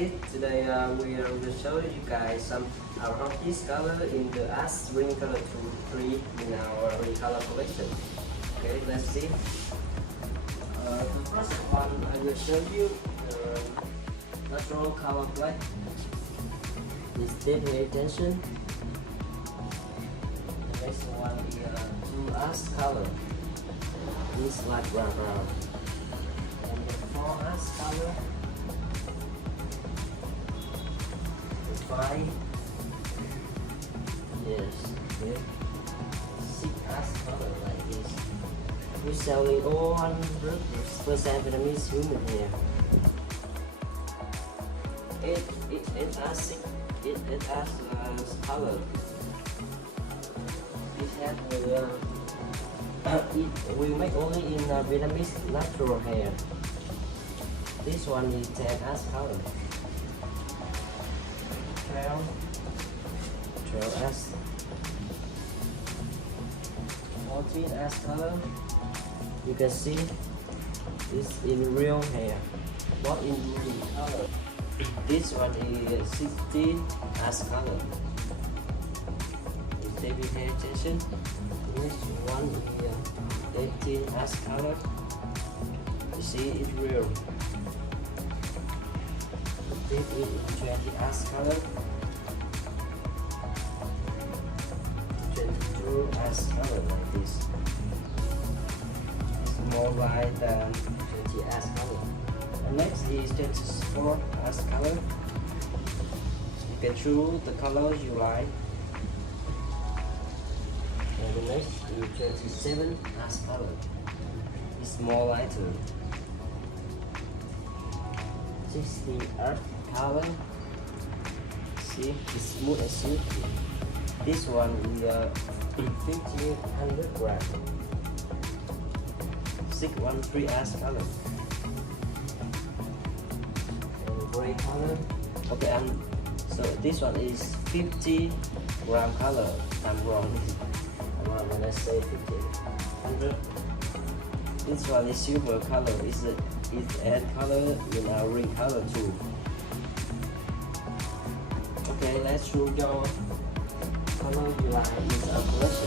everybody, today we will show you guys some our hottest color in the Ash Green Color 3 in our color collection. Okay, let's see. The first one I will show you natural color black. This Tip Hair Extension. The next one is two ash color. This light brown. And the four ash color. Five. Yes. Okay. Six ash color like this. We're selling all 100% Vietnamese human hair. It has color. It has we make only in Vietnamese natural hair. This one is 10 ash color. 12 ash. 14 ash color. You can see it's in real hair, not in green color. This one is 16 ash color. It's baby hair extension. Next one is 18 ash color. You see it's real. This is 20 ash color. 22 ash color like this. It's more light than 20 ash color. And next is 24 ash color. You can choose the color you like. And the next is 27 ash color. It's more lighter. 60 earth color. See, it's smooth and silky. This one is 1500 grams. 613 ash color. And gray color. Okay, so this one is 50 gram color. I'm wrong. When I say 1500. This one is silver color. It's add color in our ring color too. Okay, let's show your color you like in our collection.